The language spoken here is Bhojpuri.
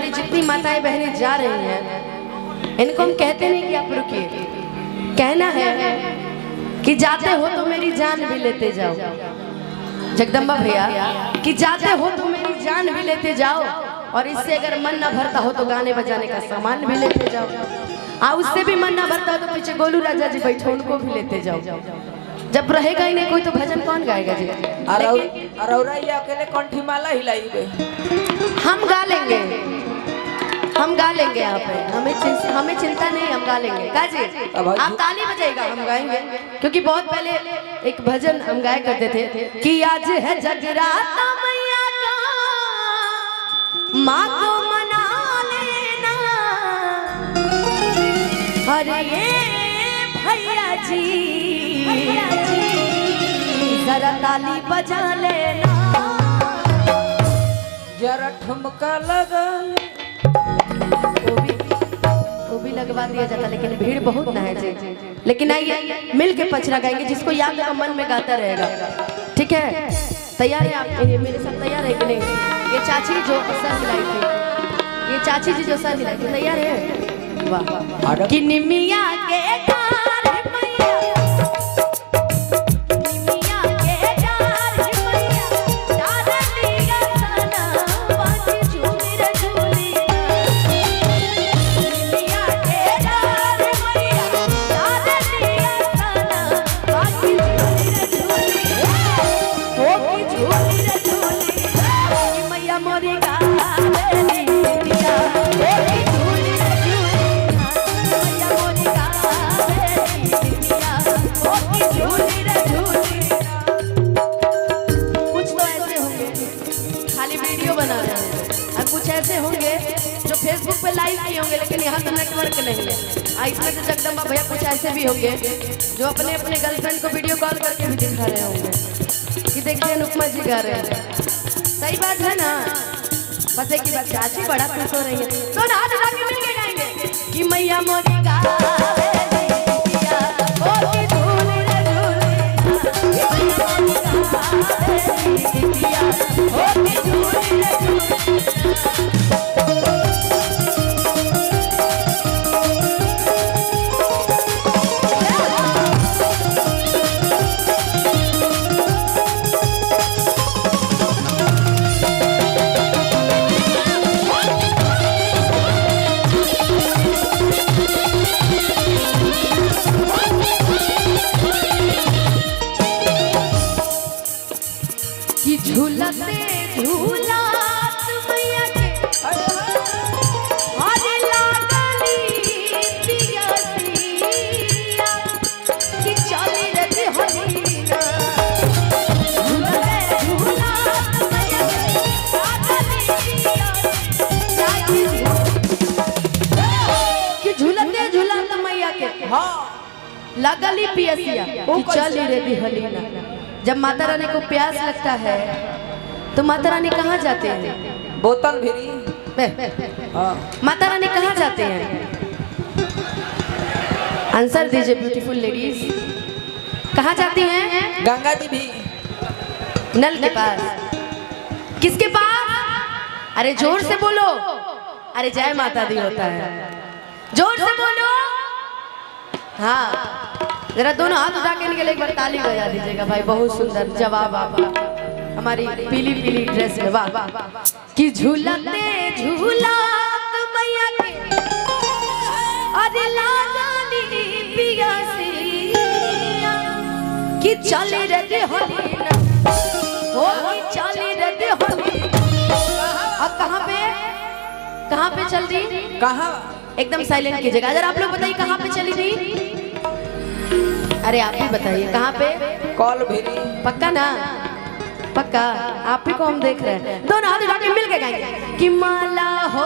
हमारी जितनी माताएं बहनें जा रही हैं इनको हम कहते नहीं कि आप रुकिए, कहना है कि जाते हो तो मेरी जान भी लेते जाओ। जगदम्बा भैया कि जाते हो तो मेरी जान भी लेते जाओ, और इससे अगर मन ना भरता हो तो गाने बजाने का सामान भी लेते जाओ, उससे भी मन ना भरता हो तो पीछे गोलू राजा जी बैठे उनको भी लेते जाओ। जब रहेगा ही नहीं कोई तो भजन कौन गाएगा जी? अरौरा ये अकेले कंठी माला हिलाएंगे, हम गा लेंगे, हम गा लेंगे यहाँ पे, हमें चिंता नहीं, हम गा लेंगे। का जी आप ताली बजाएगा, हम गाएंगे, क्योंकि बहुत पहले एक भजन हम गाया करते थे कि आज है जगराता मैया का, माँ को मना लेना। अरे ये भैया जी जरा ताली बजा लेना, जरा ठुमका लगा वो भी लगवा दिया जाता, लेकिन भीड़ बहुत ना है जी। लेकिन आइए मिल के पचरा गाएंगे, जिसको याद होगा मन में गाता रहेगा। ठीक है, तैयार है आप? मेरे साथ तैयार है कि नहीं? ये चाची जो सर हिलाई थी, ये चाची जी जो सर हिलाई थी, तैयार है? वाह। कि निमिया के ऐसे होंगे जो फेसबुक पे लाइव किए होंगे, लेकिन यहाँ तो नेटवर्क नहीं है। इसमें से जगदम्बा भैया कुछ ऐसे भी होंगे जो अपने अपने गर्लफ्रेंड को वीडियो कॉल करके भी दिखा रहे होंगे कि देखिए अनुपमा जी गा रहे हैं। सही बात है ना? पते की बात, चाची बड़ा खुश हो रही है तो हाथ उठा के मिल के गाएंगे कि मैया मोरी गा झूलते झूलात मैया के हरे लागली पियसिया कि चली रे दिहलीना। झूलते झूलात मैया के लागली पियसिया कि झूलते झूलात मैया के लागली पियसिया कि चली रे दिहलीना। जब माता रानी को प्यास लगता है तो माता रानी कहाँ जाते हैं? बोतल भिरी। माता रानी कहाँ जाते हैं? आंसर दीजिए ब्यूटीफुल लेडीज, कहाँ जाती हैं? गंगा जी भी। नल के पास। किसके पास? अरे जोर से बोलो, अरे जय माता दी होता है, जोर से बोलो। हाँ जरा दोनों हाथ उठा के इनके लिए एक बार ताली बजा दीजिएगा भाई। बहुत सुंदर जवाब आपका हमारी पीली पीली ड्रेस में। वाह कि झूलते झूलात मैया के अरे लागली पियसिया कि चली रे दिहलीना हो कि चली रे दिहलीना। अब कहाँ पे चल रही? कहाँ? एकदम साइलेंट कीजिएगा। अगर आप लोग बताइए कहाँ पे चली रही? अरे आप ही बताइए कहाँ पे? कॉल भिरी। पक्का ना? पक्का? आप ही को हम देख रहे हैं। दोनों हाथ उठा के मिल के गाएंगे कि माला हो